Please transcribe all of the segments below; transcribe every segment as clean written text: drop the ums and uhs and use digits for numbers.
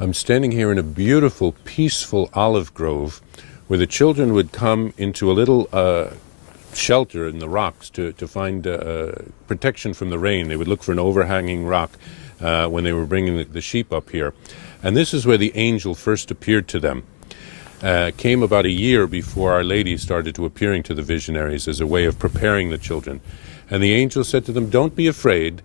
I'm standing here in a beautiful, peaceful olive grove where the children would come into a little shelter in the rocks to find protection from the rain. They would look for an overhanging rock when they were bringing the sheep up here. And this is where the angel first appeared to them. Came about a year before Our Lady started to appearing to the visionaries as a way of preparing the children. And the angel said to them, "Don't be afraid,"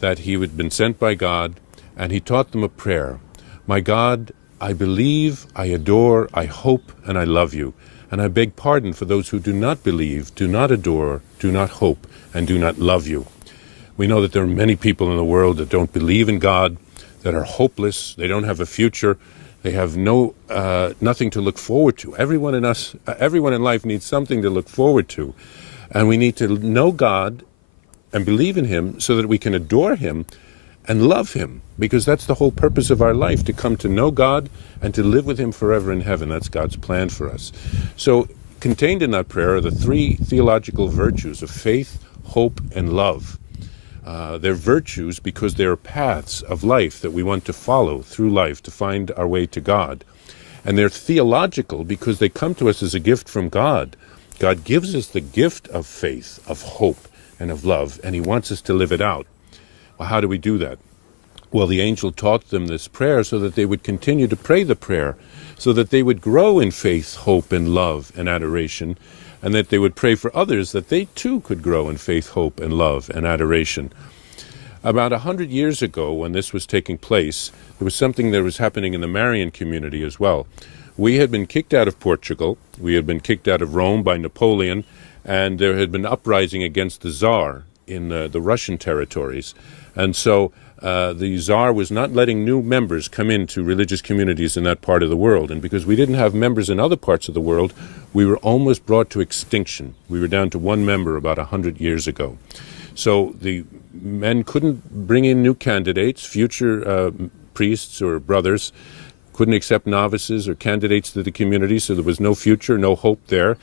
that he had been sent by God, and he taught them a prayer. "My God, I believe, I adore, I hope, and I love you. And I beg pardon for those who do not believe, do not adore, do not hope, and do not love you." We know that there are many people in the world that don't believe in God, that are hopeless, they don't have a future, they have nothing to look forward to. Everyone in life needs something to look forward to. And we need to know God and believe in him so that we can adore him and love him, because that's the whole purpose of our life, to come to know God and to live with him forever in heaven. That's God's plan for us. So contained in that prayer are the three theological virtues of faith, hope, and love. They're virtues because they're paths of life that we want to follow through life to find our way to God. And they're theological because they come to us as a gift from God. God gives us the gift of faith, of hope, and of love, and he wants us to live it out. Well, how do we do that? Well, the angel taught them this prayer so that they would continue to pray the prayer, so that they would grow in faith, hope, and love and adoration, and that they would pray for others that they too could grow in faith, hope, and love and adoration. About 100 years ago, when this was taking place, there was something that was happening in the Marian community as well. We had been kicked out of Portugal, we had been kicked out of Rome by Napoleon, and there had been uprising against the Tsar in the Russian territories. And so the Tsar was not letting new members come into religious communities in that part of the world. And because we didn't have members in other parts of the world, we were almost brought to extinction. We were down to one member about 100 years ago. So the men couldn't bring in new candidates, future priests or brothers, couldn't accept novices or candidates to the community, so there was no future, no hope there.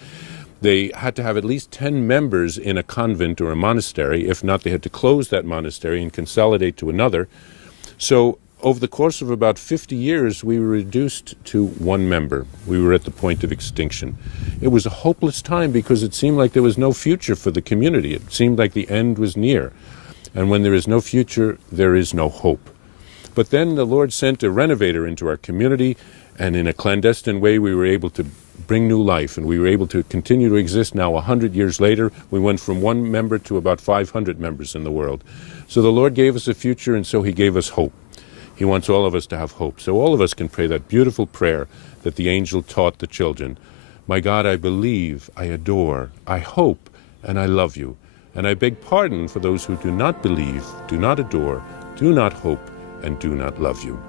They had to have at least 10 members in a convent or a monastery. If not, they had to close that monastery and consolidate to another. So over the course of about 50 years, we were reduced to one member. We were at the point of extinction. It was a hopeless time because it seemed like there was no future for the community. It seemed like the end was near. And when there is no future, there is no hope. But then the Lord sent a renovator into our community, and in a clandestine way, we were able to bring new life, and we were able to continue to exist now 100 years later. We went from one member to about 500 members in the world. So the Lord gave us a future, and so he gave us hope. He wants all of us to have hope. So all of us can pray that beautiful prayer that the angel taught the children. My God, I believe, I adore, I hope, and I love you. And I beg pardon for those who do not believe, do not adore, do not hope, and do not love you.